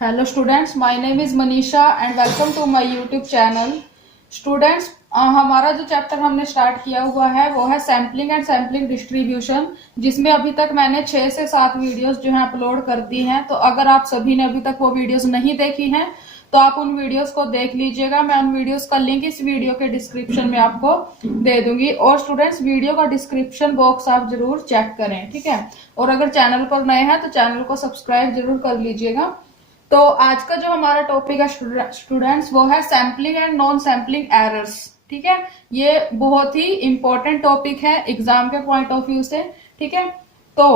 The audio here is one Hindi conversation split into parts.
Hello students, my name is Manisha and welcome to my YouTube channel. Students, हमारा जो चैप्टर हमने स्टार्ट किया हुआ है वो है सैम्पलिंग एंड सैम्पलिंग डिस्ट्रीब्यूशन, जिसमें अभी तक मैंने 6 से 7 वीडियोस जो है अपलोड कर दी हैं। तो अगर आप सभी ने अभी तक वो वीडियोस नहीं देखी हैं तो आप उन वीडियोस को देख लीजिएगा। मैं उन वीडियोस का लिंक इस वीडियो के डिस्क्रिप्शन में आपको दे दूंगी। और स्टूडेंट्स, वीडियो का डिस्क्रिप्शन बॉक्स आप जरूर चेक करें, ठीक है। और अगर चैनल पर नए हैं तो चैनल को सब्सक्राइब जरूर कर लीजिएगा। तो आज का जो हमारा टॉपिक है स्टूडेंट्स वो है sampling and non sampling errors, ठीक है। ये बहुत ही इंपॉर्टेंट टॉपिक है एग्जाम के पॉइंट ऑफ व्यू से, ठीक है। तो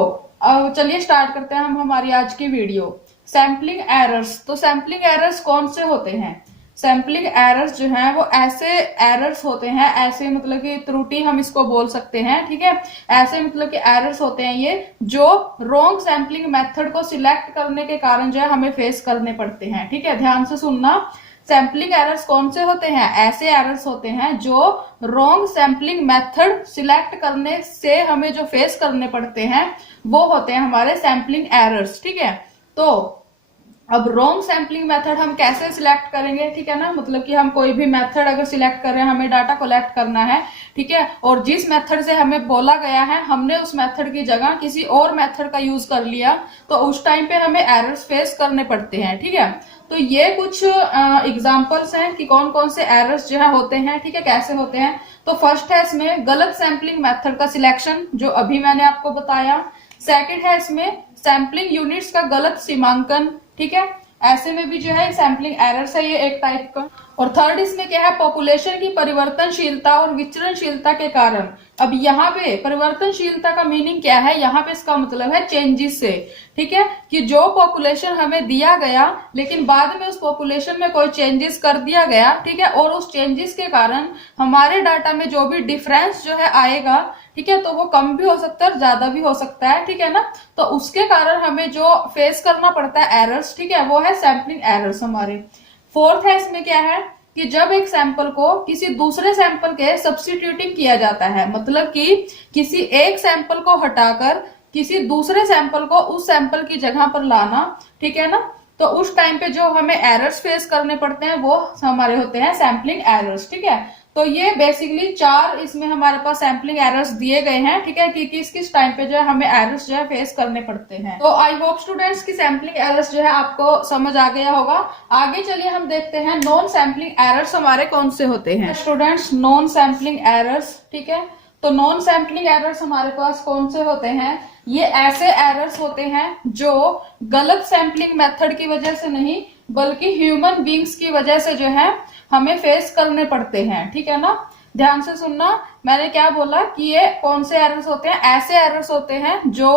अब चलिए स्टार्ट करते हैं हम हमारी आज की वीडियो। सैम्पलिंग एरर्स, तो सैम्पलिंग एरर्स कौन से होते हैं? सैम्पलिंग एरर्स जो हैं वो ऐसे एरर्स होते हैं, ऐसे मतलब कि त्रुटि हम इसको बोल सकते हैं, ठीक है। ऐसे मतलब कि एरर्स होते हैं ये जो रॉन्ग सैम्पलिंग मेथड को सिलेक्ट करने के कारण जो है हमें फेस करने पड़ते हैं, ठीक है। ध्यान से सुनना, सैम्पलिंग एरर्स कौन से होते हैं? ऐसे एरर्स होते हैं जो रॉन्ग सैम्पलिंग मेथड सिलेक्ट करने से हमें जो फेस करने पड़ते हैं वो होते हैं हमारे सैम्पलिंग एरर्स, ठीक है। तो अब रॉन्ग सैम्पलिंग मेथड हम कैसे सिलेक्ट करेंगे, ठीक है ना। मतलब कि हम कोई भी मेथड अगर सिलेक्ट कर रहे हैं, हमें डाटा कलेक्ट करना है, ठीक है, और जिस मेथड से हमें बोला गया है हमने उस मेथड की जगह किसी और मेथड का यूज कर लिया तो उस टाइम पे हमें एरर्स फेस करने पड़ते हैं, ठीक है। तो ये कुछ एग्जांपल्स हैं कि कौन कौन से एरर्स जो है होते हैं, ठीक है, कैसे होते हैं। तो फर्स्ट है इसमें गलत सैम्पलिंग मेथड का सिलेक्शन, जो अभी मैंने आपको बताया। सेकंड है इसमें सैम्पलिंग यूनिट्स का गलत सीमांकन, ठीक है, ऐसे में भी जो है सैम्पलिंग एरर्स है ये एक टाइप का। और थर्ड इसमें क्या है? पॉपुलेशन की परिवर्तनशीलता और विचरणशीलता के कारण। अब यहाँ पे परिवर्तनशीलता का मीनिंग क्या है? यहाँ पे इसका मतलब है चेंजेस से, ठीक है, कि जो पॉपुलेशन हमें दिया गया लेकिन बाद में उस पॉपुलेशन में कोई चेंजेस कर दिया गया, ठीक है, और उस चेंजेस के कारण हमारे डाटा में जो भी डिफरेंस जो है आएगा, ठीक है, तो वो कम भी हो सकता है और ज्यादा भी हो सकता है, ठीक है ना। तो उसके कारण हमें जो फेस करना पड़ता है एरर्स, ठीक है, वो है सैम्पलिंग एरर्स हमारे। फोर्थ है इसमें क्या है कि जब एक सैंपल को किसी दूसरे सैंपल के सब्स्टिट्यूटिंग किया जाता है, मतलब कि किसी एक सैंपल को हटाकर किसी दूसरे सैंपल को उस सैंपल की जगह पर लाना, ठीक है ना, तो उस टाइम पे जो हमें एरर्स फेस करने पड़ते हैं वो हमारे होते हैं सैम्पलिंग एरर्स, ठीक है। तो ये बेसिकली 4 इसमें हमारे पास सैम्पलिंग एरर्स दिए गए हैं, ठीक है, कि किस किस टाइम पे जो है हमें एरर्स जो है फेस करने पड़ते हैं। तो आई होप स्टूडेंट्स की सैम्पलिंग एरर्स जो है आपको समझ आ गया होगा। आगे चलिए हम देखते हैं नॉन सैम्पलिंग एरर्स हमारे कौन से होते हैं। स्टूडेंट्स, नॉन सैम्पलिंग एरर्स, ठीक है, तो नॉन सैम्पलिंग एरर्स हमारे पास कौन से होते हैं? ये ऐसे एरर्स होते हैं जो गलत सैम्पलिंग मेथड की वजह से नहीं बल्कि ह्यूमन बींग्स की वजह से जो है हमें फेस करने पड़ते हैं, ठीक है ना। ध्यान से सुनना, मैंने क्या बोला कि ये कौन से एरर्स होते हैं? ऐसे एरर्स होते हैं जो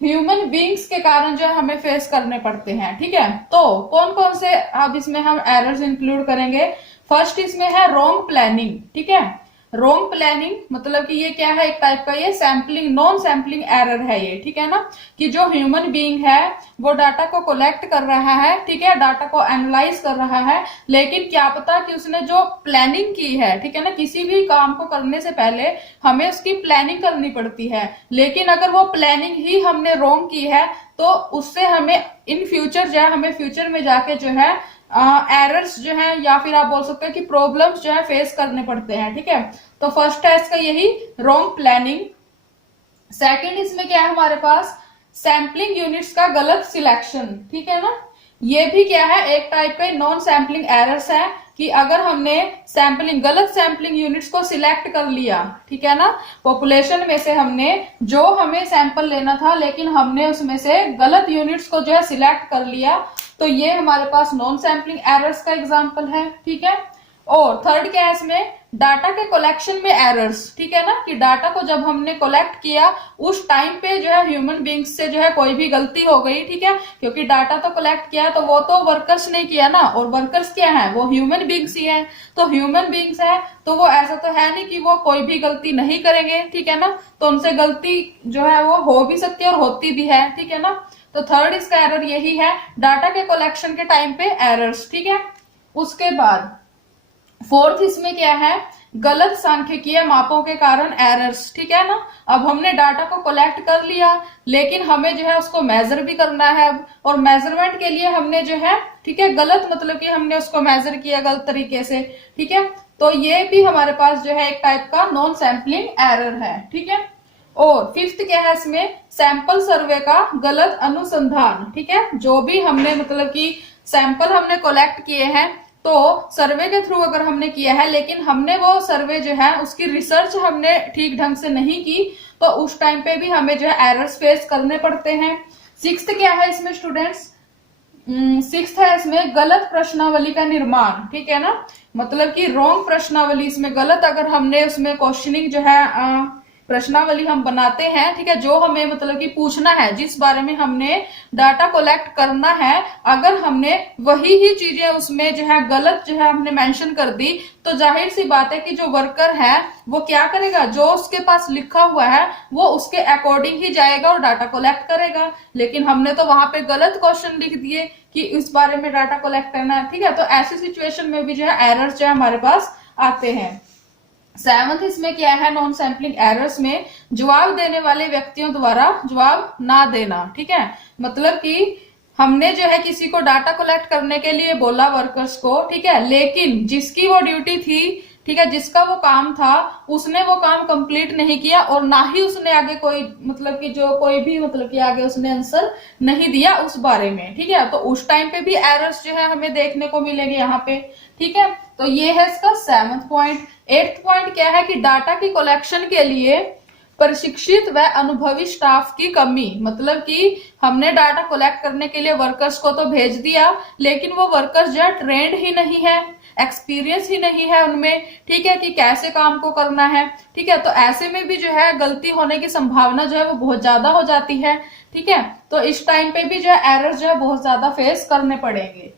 ह्यूमन बींग्स के कारण जो है हमें फेस करने पड़ते हैं, ठीक है। तो कौन कौन से अब इसमें हम एरर्स इंक्लूड करेंगे? फर्स्ट इसमें है रॉन्ग प्लानिंग, ठीक है। रॉन्ग प्लानिंग मतलब कि ये क्या है? एक टाइप का ये सैम्पलिंग नॉन सैम्पलिंग एरर है ये, ठीक है ना, कि जो ह्यूमन बीइंग है वो डाटा को कलेक्ट कर रहा है, ठीक है, डाटा को एनालाइज कर रहा है, लेकिन क्या पता कि उसने जो प्लानिंग की है, ठीक है ना, किसी भी काम को करने से पहले हमें उसकी प्लानिंग करनी पड़ती है, लेकिन अगर वो प्लानिंग ही हमने रॉन्ग की है तो उससे हमें इन फ्यूचर जो है हमें फ्यूचर में जाके जो है एरर्स जो है या फिर आप बोल सकते हैं कि प्रॉब्लम्स जो है फेस करने पड़ते हैं, ठीक है। तो फर्स्ट है इसका यही रॉन्ग प्लानिंग। सेकंड इसमें क्या है हमारे पास? सैम्पलिंग यूनिट्स का गलत सिलेक्शन, ठीक है ना। ये भी क्या है? एक टाइप के नॉन सैम्पलिंग एरर्स है कि अगर हमने गलत सैम्पलिंग यूनिट्स को सिलेक्ट कर लिया, ठीक है ना, पॉपुलेशन में से हमने जो हमें सैंपल लेना था लेकिन हमने उसमें से गलत यूनिट्स को जो है सिलेक्ट कर लिया, तो ये हमारे पास नॉन सैम्पलिंग एरर्स का एग्जांपल है, ठीक है। और थर्ड क्या है इसमें? डाटा के कलेक्शन में एरर्स, ठीक है ना, कि डाटा को जब हमने कलेक्ट किया उस टाइम पे जो है ह्यूमन बींग्स से जो है कोई भी गलती हो गई, ठीक है, क्योंकि डाटा तो कलेक्ट किया तो वो तो वर्कर्स ने किया ना, और वर्कर्स क्या है? वो ह्यूमन बींग्स ही है। तो ह्यूमन बींग्स है तो वो ऐसा तो है नहीं कि वो कोई भी गलती नहीं करेंगे, ठीक है ना, तो उनसे गलती जो है वो हो भी सकती है और होती भी है, ठीक है ना। तो थर्ड इसका एरर यही है, डाटा के कलेक्शन के टाइम पे एरर्स, ठीक है। उसके बाद फोर्थ इसमें क्या है? गलत सांख्यिकीय मापों के कारण एरर्स, ठीक है ना। अब हमने डाटा को कलेक्ट कर लिया, लेकिन हमें जो है उसको मेजर भी करना है, और मेजरमेंट के लिए हमने जो है, ठीक है, गलत मतलब कि हमने उसको मेजर किया गलत तरीके से, ठीक है। तो ये भी हमारे पास जो है एक टाइप का नॉन सैम्पलिंग एरर है, ठीक है। और फिफ्थ क्या है इसमें, सैंपल सर्वे का गलत अनुसंधान, ठीक है। जो भी हमने मतलब कि सैंपल हमने कलेक्ट किए हैं, तो सर्वे के थ्रू अगर हमने किया है, लेकिन हमने वो सर्वे जो है उसकी रिसर्च हमने ठीक ढंग से नहीं की, तो उस टाइम पे भी हमें जो है एरर्स फेस करने पड़ते हैं। सिक्स्थ क्या है इसमें स्टूडेंट्स, सिक्स्थ है इसमें गलत प्रश्नावली का निर्माण, ठीक है ना। मतलब कि रॉन्ग प्रश्नावली, इसमें गलत अगर हमने उसमें क्वेश्चनिंग जो है प्रश्नावली हम बनाते हैं, ठीक है, जो हमें मतलब कि पूछना है, जिस बारे में हमने डाटा कलेक्ट करना है, अगर हमने वही ही चीजें उसमें जो है गलत जो है हमने मेंशन कर दी, तो जाहिर सी बात है कि जो वर्कर है वो क्या करेगा, जो उसके पास लिखा हुआ है वो उसके अकॉर्डिंग ही जाएगा और डाटा कलेक्ट करेगा। लेकिन हमने तो वहां पे गलत क्वेश्चन लिख दिए कि इस बारे में डाटा कलेक्ट करना है, ठीक है। तो ऐसी सिचुएशन में भी जो है एरर्स जो है हमारे पास आते हैं। सेवंथ इसमें क्या है, नॉन सैम्पलिंग एरर्स में जवाब देने वाले व्यक्तियों द्वारा जवाब ना देना, ठीक है। मतलब कि हमने जो है किसी को डाटा कलेक्ट करने के लिए बोला वर्कर्स को, ठीक है, लेकिन जिसकी वो ड्यूटी थी, ठीक है, जिसका वो काम था, उसने वो काम कंप्लीट नहीं किया, और ना ही उसने आगे कोई मतलब कि जो कोई भी मतलब कि आगे उसने आंसर नहीं दिया उस बारे में, ठीक है। तो उस टाइम पे भी एरर्स जो है हमें देखने को मिलेंगे यहाँ पे, ठीक है। तो ये है इसका सेवंथ पॉइंट। एट्थ पॉइंट क्या है कि डाटा की कलेक्शन के लिए प्रशिक्षित व अनुभवी स्टाफ की कमी। मतलब कि हमने डाटा कलेक्ट करने के लिए वर्कर्स को तो भेज दिया, लेकिन वो वर्कर्स जो है ट्रेंड ही नहीं है, एक्सपीरियंस ही नहीं है उनमें, ठीक है, कि कैसे काम को करना है, ठीक है। तो ऐसे में भी जो है गलती होने की संभावना जो है वो बहुत ज्यादा हो जाती है, ठीक है। तो इस टाइम पे भी जो है एरर्स जो है बहुत ज्यादा फेस करने पड़ेंगे।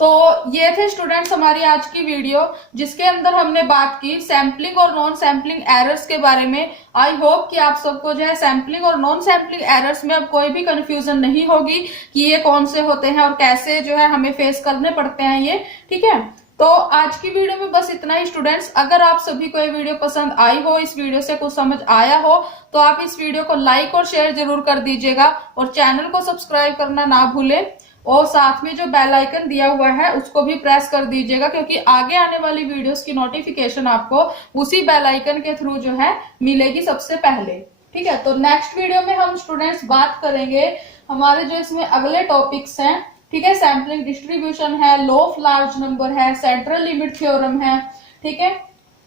तो ये थे स्टूडेंट्स हमारी आज की वीडियो, जिसके अंदर हमने बात की सैम्पलिंग और नॉन सैम्पलिंग एरर्स के बारे में। आई होप कि आप सबको जो है सैम्पलिंग और नॉन सैम्पलिंग एरर्स में अब कोई भी कंफ्यूजन नहीं होगी कि ये कौन से होते हैं और कैसे जो है हमें फेस करने पड़ते हैं ये, ठीक है। तो आज की वीडियो में बस इतना ही स्टूडेंट्स। अगर आप सभी को ये वीडियो पसंद आई हो, इस वीडियो से कुछ समझ आया हो, तो आप इस वीडियो को लाइक और शेयर जरूर कर दीजिएगा, और चैनल को सब्सक्राइब करना ना भूलें, और साथ में जो बेल आइकन दिया हुआ है उसको भी प्रेस कर दीजिएगा, क्योंकि आगे आने वाली वीडियोस की नोटिफिकेशन आपको उसी बेल आइकन के थ्रू जो है मिलेगी सबसे पहले, ठीक है। तो नेक्स्ट वीडियो में हम स्टूडेंट्स बात करेंगे हमारे जो इसमें अगले टॉपिक्स हैं, ठीक है, सैम्पलिंग डिस्ट्रीब्यूशन है, लॉ ऑफ लार्ज नंबर है, सेंट्रल लिमिट थ्योरम है, ठीक है,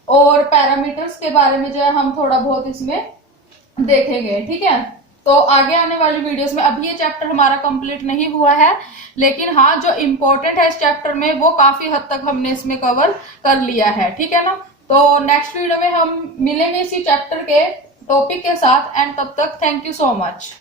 और पैरामीटर्स के बारे में जो है हम थोड़ा बहुत इसमें देखेंगे, ठीक है। तो आगे आने वाली वीडियोस में, अभी ये चैप्टर हमारा कंप्लीट नहीं हुआ है, लेकिन हाँ जो इम्पोर्टेंट है इस चैप्टर में वो काफी हद तक हमने इसमें कवर कर लिया है, ठीक है ना। तो नेक्स्ट वीडियो में हम मिलेंगे इसी चैप्टर के टॉपिक के साथ, एंड तब तक थैंक यू सो मच।